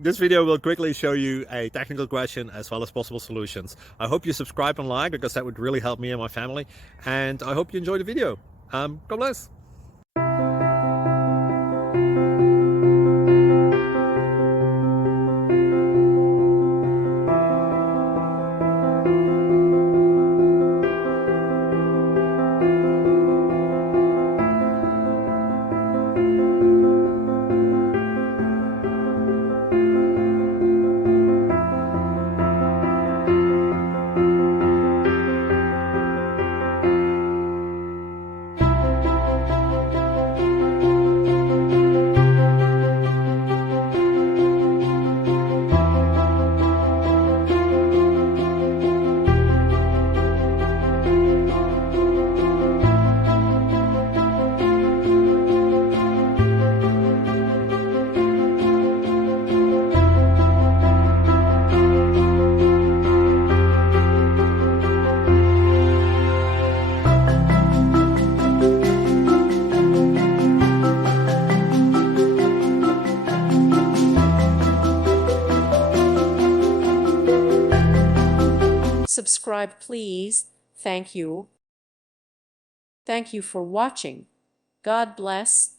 This video will quickly show you a technical question as well as possible solutions. I hope you subscribe and like because that would really help me and my family. And I hope you enjoy the video. God bless. Subscribe, please. Thank you. Thank you for watching. God bless.